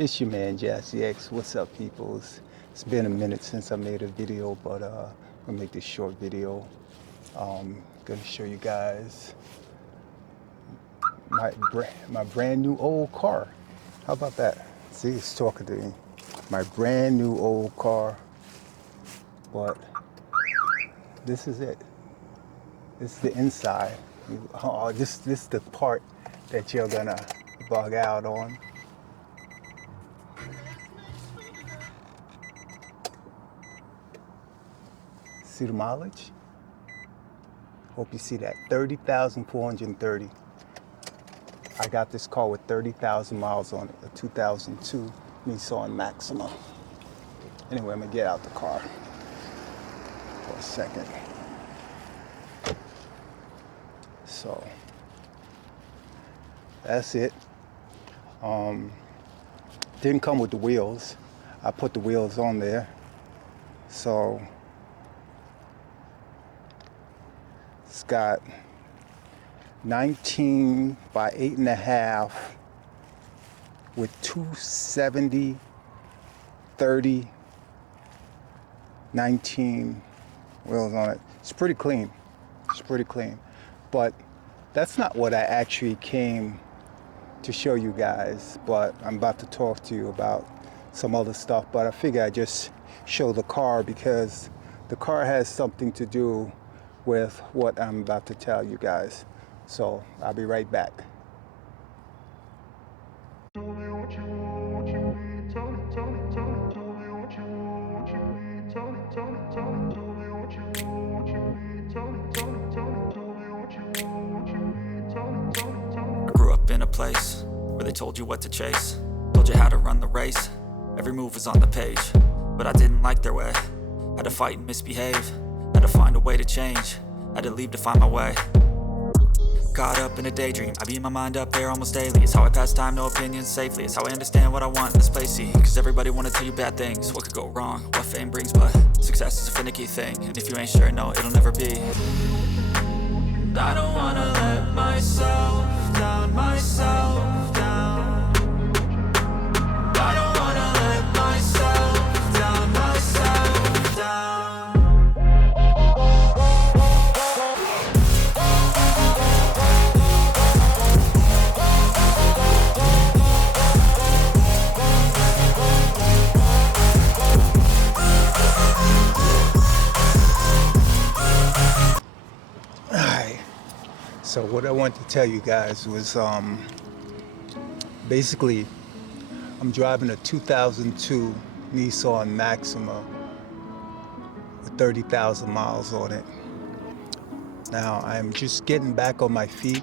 It's your man Jassy X. What's up, peoples? It's been a minute since I made a video, but I'm gonna make this short video. Gonna show you guys my brand new old car. How about that? See, it's talking to me. My brand new old car, but this is it. This is the inside. This is the part that you're gonna bug out on. See the mileage? Hope you see that. 30,430. I got this car with 30,000 miles on it, a 2002 Nissan Maxima. Anyway, I'm gonna get out the car for a second. So, that's it. Didn't come with the wheels. I put the wheels on there. So, it's got 19 by 8.5 with 270, 30, 19 wheels on it. It's pretty clean. It's pretty clean. But that's not what I actually came to show you guys, but I'm about to talk to you about some other stuff. But I figure I just show the car because the car has something to do with what I'm about to tell you guys. So I'll be right back. I grew up in a place where they told you what to chase, told you how to run the race. Every move was on the page, but I didn't like their way. Had to fight and misbehave, had to find a way to change, had to leave to find my way. Caught up in a daydream, I beat my mind up there almost daily. It's how I pass time, no opinions safely. It's how I understand what I want in this place, see. Cause everybody wanna tell you bad things, what could go wrong, what fame brings. But success is a finicky thing, and if you ain't sure, no, it'll never be. And I don't wanna let myself down, myself down. And I don't wanna let myself down, myself down. So what I wanted to tell you guys was basically I'm driving a 2002 Nissan Maxima with 30,000 miles on it. Now I'm just getting back on my feet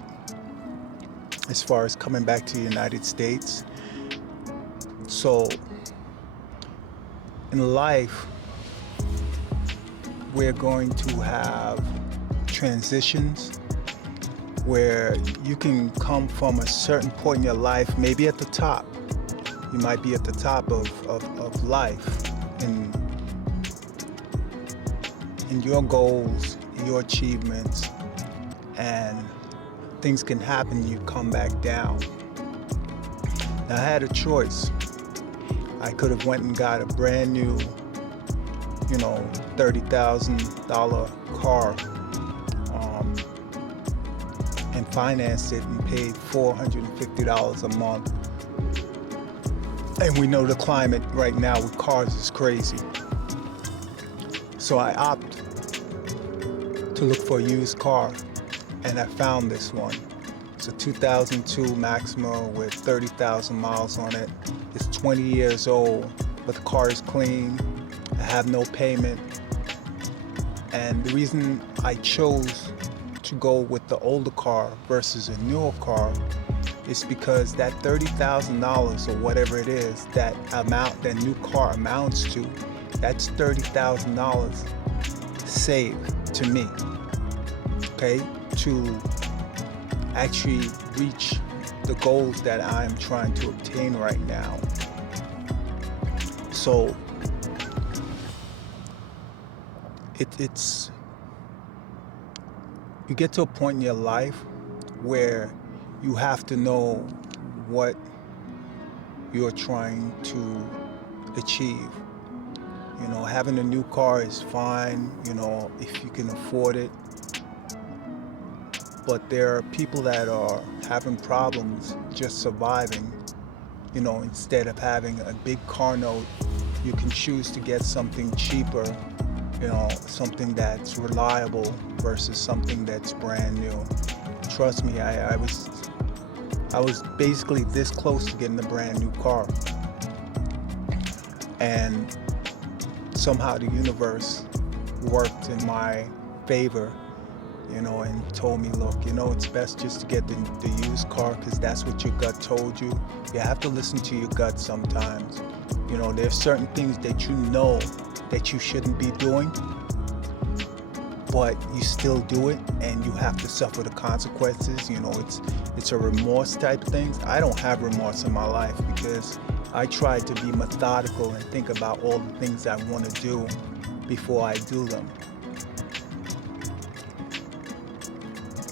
as far as coming back to the United States. So in life, we're going to have transitions where you can come from a certain point in your life, maybe at the top. You might be at the top of life in your goals, your achievements, and things can happen, you come back down. Now, I had a choice. I could have went and got a brand new, $30,000 car, and financed it and paid $450 a month. And we know the climate right now with cars is crazy. So I opted to look for a used car, and I found this one. It's a 2002 Maxima with 30,000 miles on it. It's 20 years old, but the car is clean. I have no payment. And the reason I chose to go with the older car versus a newer car is because that $30,000 or whatever it is, that amount that new car amounts to, that's $30,000 saved to me, okay, to actually reach the goals that I'm trying to obtain right now. So it's you get to a point in your life where you have to know what you're trying to achieve. You know, having a new car is fine, you know, if you can afford it. But there are people that are having problems just surviving. You know, instead of having a big car note, you can choose to get something cheaper, you know, something that's reliable versus something that's brand new. Trust me, I was basically this close to getting a brand new car. And somehow the universe worked in my favor, you know, and told me, look, you know, it's best just to get the used car because that's what your gut told you. You have to listen to your gut sometimes. You know, there's certain things that you know that you shouldn't be doing, but you still do it and you have to suffer the consequences. You know, it's a remorse type of thing. I don't have remorse in my life because I try to be methodical and think about all the things I want to do before I do them.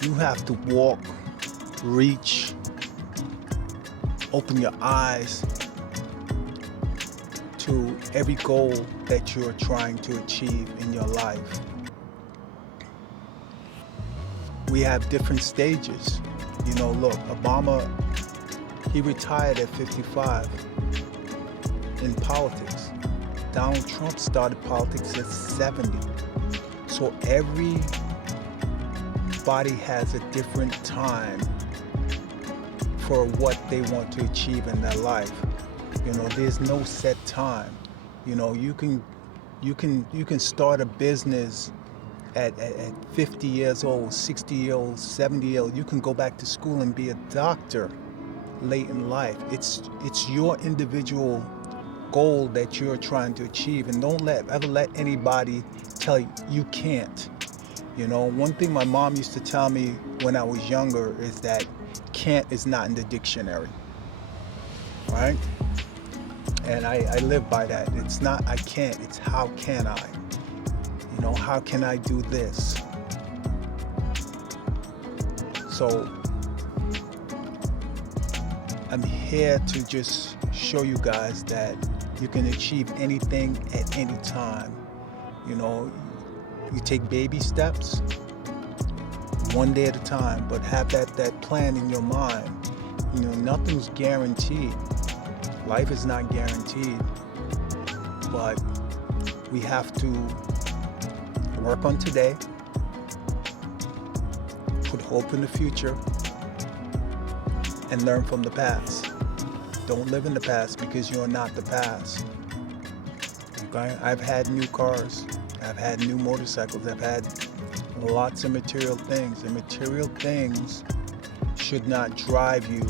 You have to walk, reach, open your eyes to every goal that you're trying to achieve in your life. We have different stages. You know, look, Obama, he retired at 55 in politics. Donald Trump started politics at 70. So everybody has a different time for what they want to achieve in their life. You know, there's no set time. You know, you can start a business at 50 years old, 60 years old, 70 years old. You can go back to school and be a doctor late in life. It's your individual goal that you're trying to achieve, and don't ever let anybody tell you you can't. You know, one thing my mom used to tell me when I was younger is that can't is not in the dictionary, right? And I live by that. It's not I can't, it's how can I? You know, how can I do this? So I'm here to just show you guys that you can achieve anything at any time. You know, you take baby steps, one day at a time, but have that plan in your mind. You know, nothing's guaranteed. Life is not guaranteed, but we have to work on today, put hope in the future, and learn from the past. Don't live in the past because you are not the past. Okay? I've had new cars. I've had new motorcycles. I've had lots of material things. And material things should not drive you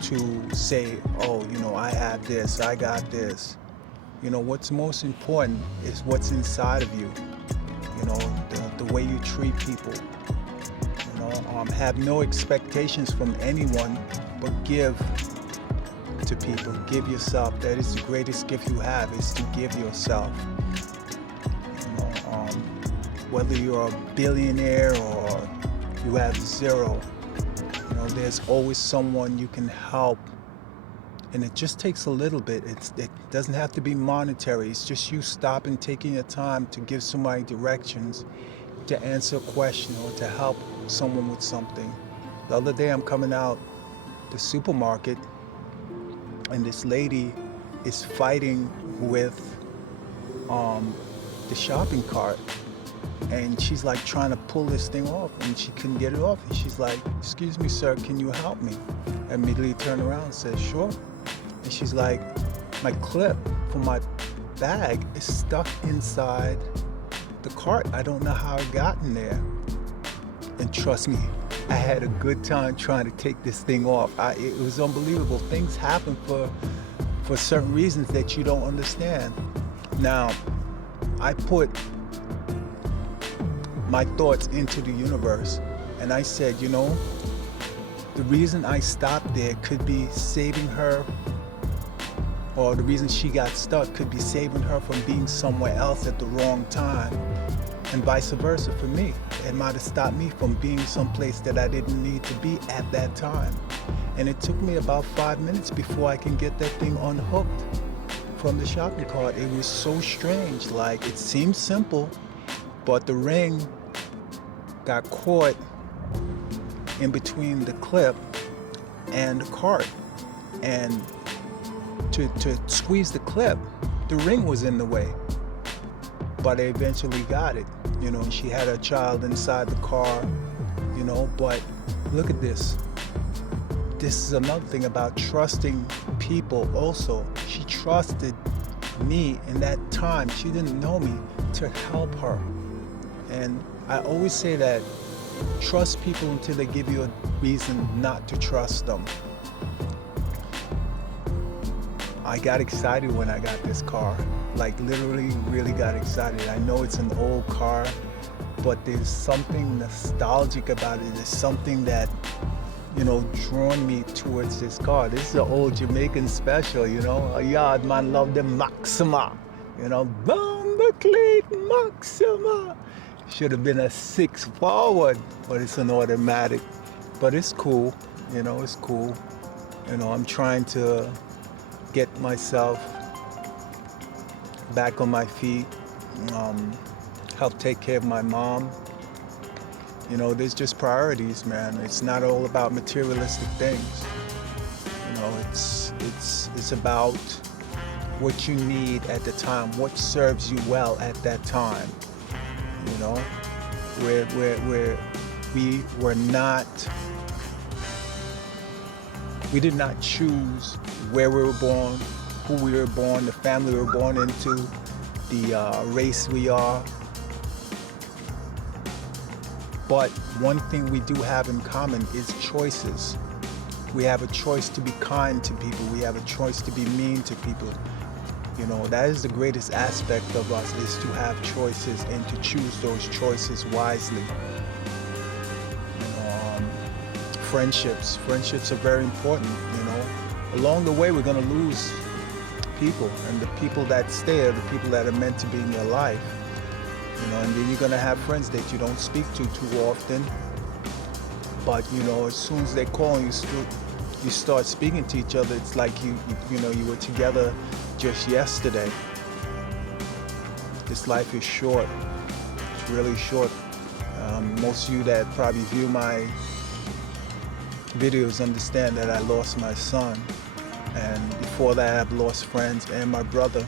to say, oh, you know, I have this, I got this. You know, what's most important is what's inside of you. You know, the way you treat people. You know, have no expectations from anyone, but give to people. Give yourself. That is the greatest gift you have, is to give yourself. You know, whether you're a billionaire or you have zero, you know, there's always someone you can help. And it just takes a little bit. It doesn't have to be monetary. It's just you stopping, taking your time to give somebody directions, to answer a question, or to help someone with something. The other day I'm coming out the supermarket and this lady is fighting with the shopping cart. And she's like trying to pull this thing off and she couldn't get it off. And she's like, excuse me, sir, can you help me? I immediately turned around and said, sure. And she's like, my clip for my bag is stuck inside the cart. I don't know how it got in there. And trust me, I had a good time trying to take this thing off. It was unbelievable. Things happen for certain reasons that you don't understand. Now, I put my thoughts into the universe and I said, you know, the reason I stopped there could be saving her, or the reason she got stuck could be saving her from being somewhere else at the wrong time, and vice versa for me. It might have stopped me from being someplace that I didn't need to be at that time. And it took me about 5 minutes before I can get that thing unhooked from the shopping cart. It was so strange. Like, it seemed simple, but the ring got caught in between the clip and the cart. And to squeeze the clip, the ring was in the way. But I eventually got it, and she had her child inside the car, but look at this. This is another thing about trusting people also. She trusted me in that time. She didn't know me, to help her. And I always say that trust people until they give you a reason not to trust them. I got excited when I got this car. Like, literally really got excited. I know it's an old car, but there's something nostalgic about it. There's something that, drawn me towards this car. This is an old Jamaican special, A yard man love the Maxima, Bomber Cleat Maxima. Should have been a 6 forward, but it's an automatic. But it's cool, it's cool. I'm trying to get myself back on my feet, help take care of my mom. There's just priorities, man. It's not all about materialistic things. It's about what you need at the time, what serves you well at that time. Where we did not choose where we were born, who we were born, the family we were born into, the race we are. But one thing we do have in common is choices. We have a choice to be kind to people. We have a choice to be mean to people. That is the greatest aspect of us, is to have choices and to choose those choices wisely. Friendships are very important, Along the way, we're going to lose people, and the people that stay are the people that are meant to be in your life. And then you're going to have friends that you don't speak to too often. But, as soon as they call and you start speaking to each other, it's like you were together just yesterday. This life is short. It's really short. Most of you that probably view my videos understand that I lost my son. And before that, I've lost friends and my brother.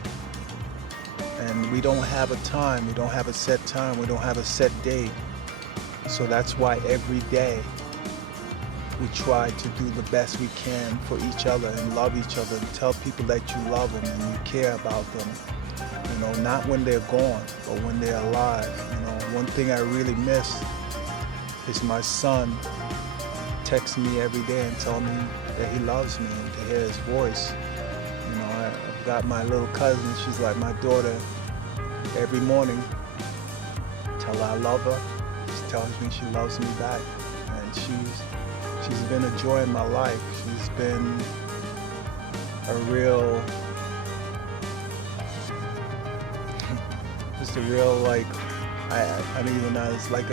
And we don't have a time. We don't have a set time. We don't have a set day. So that's why every day we try to do the best we can for each other and love each other and tell people that you love them and you care about them. Not when they're gone, but when they're alive. One thing I really miss is my son texting me every day and telling me that he loves me and to hear his voice. I've got my little cousin, she's like my daughter. Every morning, tell her I love her. She tells me she loves me back. And she's been a joy in my life. She's been just a real, like, I don't even know, it's like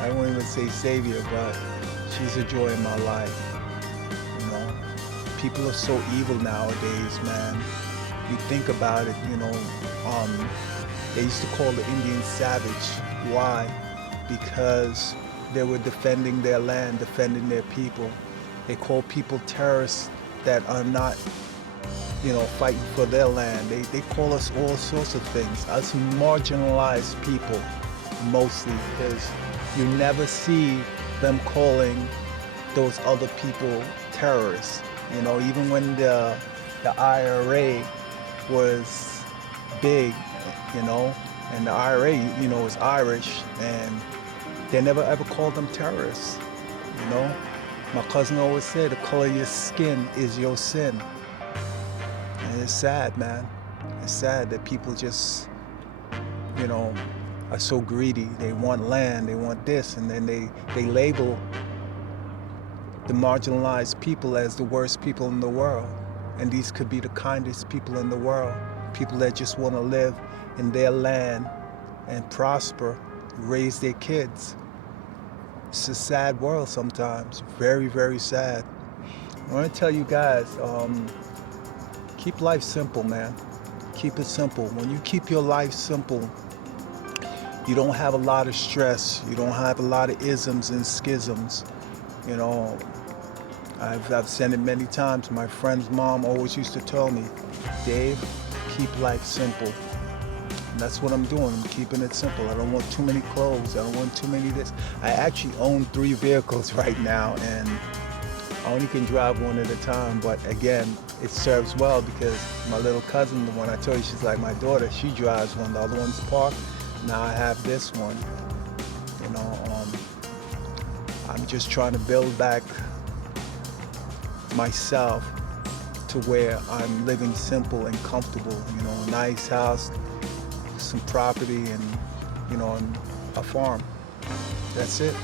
I won't even say savior, but she's a joy in my life. People are so evil nowadays, man. You think about it, they used to call the Indians savage. Why? Because they were defending their land, defending their people. They call people terrorists that are not, fighting for their land. They call us all sorts of things. Us marginalized people, mostly, because you never see them calling those other people terrorists. Even when the IRA was big, and the IRA, is Irish, and they never ever called them terrorists, My cousin always said, the color of your skin is your sin. And it's sad, man. It's sad that people just, are so greedy. They want land, they want this, and then they label the marginalized people as the worst people in the world. And these could be the kindest people in the world. People that just want to live in their land and prosper, raise their kids. It's a sad world sometimes, very, very sad. I want to tell you guys, keep life simple, man. Keep it simple. When you keep your life simple, you don't have a lot of stress. You don't have a lot of isms and schisms. You know, I've said it many times. My friend's mom always used to tell me, Dave, keep life simple. And that's what I'm doing. I'm keeping it simple. I don't want too many clothes. I don't want too many this. I actually own 3 vehicles right now, and I only can drive one at a time. But again, it serves well because my little cousin, the one I told you, she's like my daughter, she drives one. The other one's parked. Now I have this one. You know, I'm just trying to build back myself to where I'm living simple and comfortable. You know, a nice house, some property, and, you know, and a farm. That's it.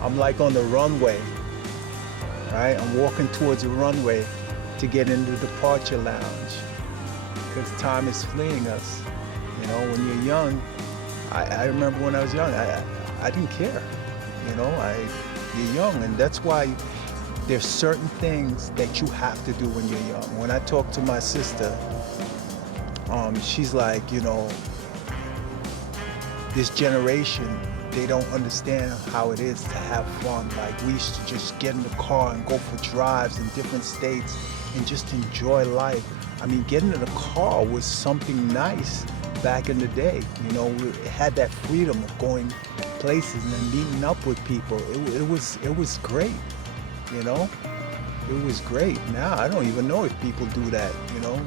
I'm like on the runway, right? I'm walking towards the runway to get into the departure lounge because time is fleeing us. You know, when you're young, I remember when I was young, I didn't care. You know, you're young, and that's why there's certain things that you have to do when you're young. When I talk to my sister, she's like, you know, this generation, they don't understand how it is to have fun. Like, we used to just get in the car and go for drives in different states and just enjoy life. I mean, getting in the car was something nice back in the day. You know, we had that freedom of going places and then meeting up with people. It was great, you know? It was great. Now, I don't even know if people do that, you know?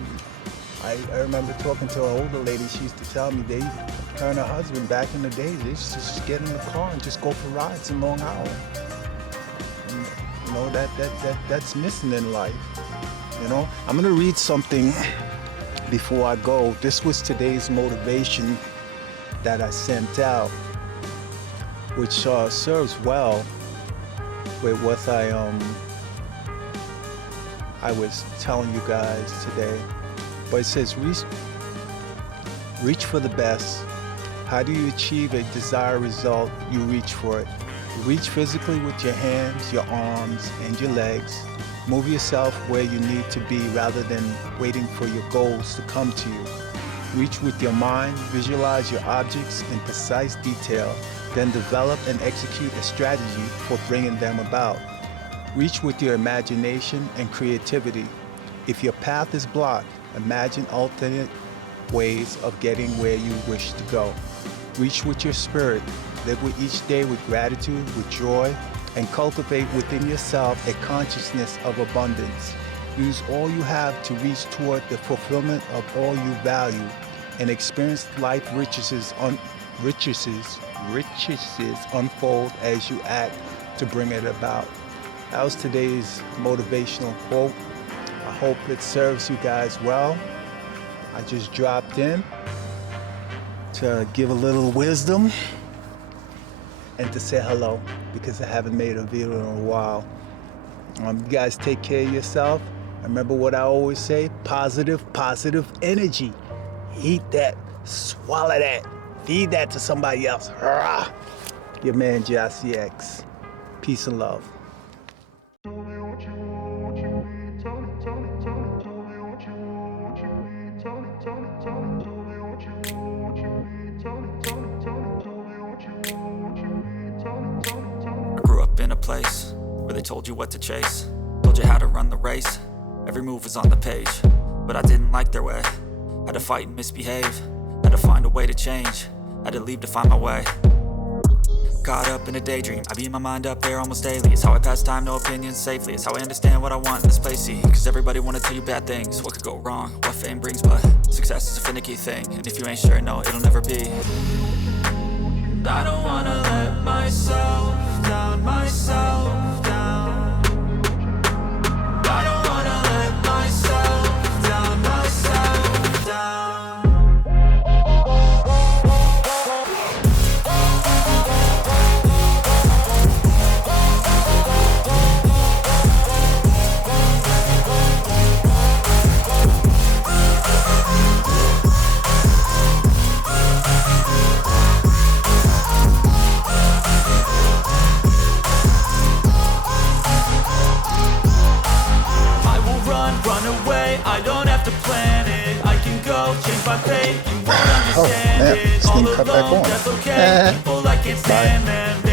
I remember talking to an older lady, she used to tell me her and her husband back in the day, they used to just get in the car and just go for rides in Long Island. And, you know, that's missing in life, you know? I'm gonna read something before I go. This was today's motivation that I sent out, which serves well with what I was telling you guys today. But it says, reach for the best. How do you achieve a desired result? You reach for it. Reach physically with your hands, your arms, and your legs. Move yourself where you need to be rather than waiting for your goals to come to you. Reach with your mind, visualize your objects in precise detail, then develop and execute a strategy for bringing them about. Reach with your imagination and creativity. If your path is blocked, imagine alternate ways of getting where you wish to go. Reach with your spirit. Live with each day with gratitude, with joy, and cultivate within yourself a consciousness of abundance. Use all you have to reach toward the fulfillment of all you value and experience life riches unfold as you act to bring it about. That was today's motivational quote. I hope it serves you guys well. I just dropped in to give a little wisdom and to say hello because I haven't made a video in a while. You guys take care of yourself. Remember what I always say, positive energy. Eat that, swallow that, feed that to somebody else. Rah! Your man, Jassy X. Peace and love. In a place where they told you what to chase, told you how to run the race, every move was on the page, but I didn't like their way. Had to fight and misbehave, had to find a way to change, had to leave to find my way. Caught up in a daydream, I beat my mind up there almost daily. It's how I pass time, no opinions safely. It's how I understand what I want in this place, see. Cause everybody wanna tell you bad things, what could go wrong, what fame brings. But success is a finicky thing, and if you ain't sure, no, it'll never be. I don't wanna let myself down, myself down. I don't wanna let myself down, myself down. run away, I don't have to plan it. I can go change my fate, you won't understand man, it. this All thing cut back alone, on. that's okay. People I can't stand them.